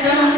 Thank you.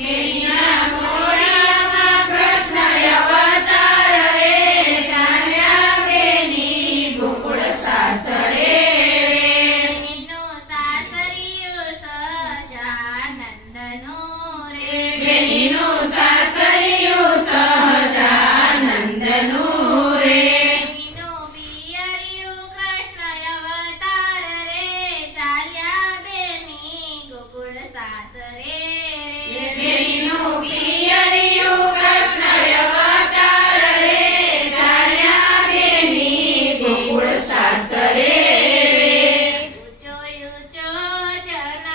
Menina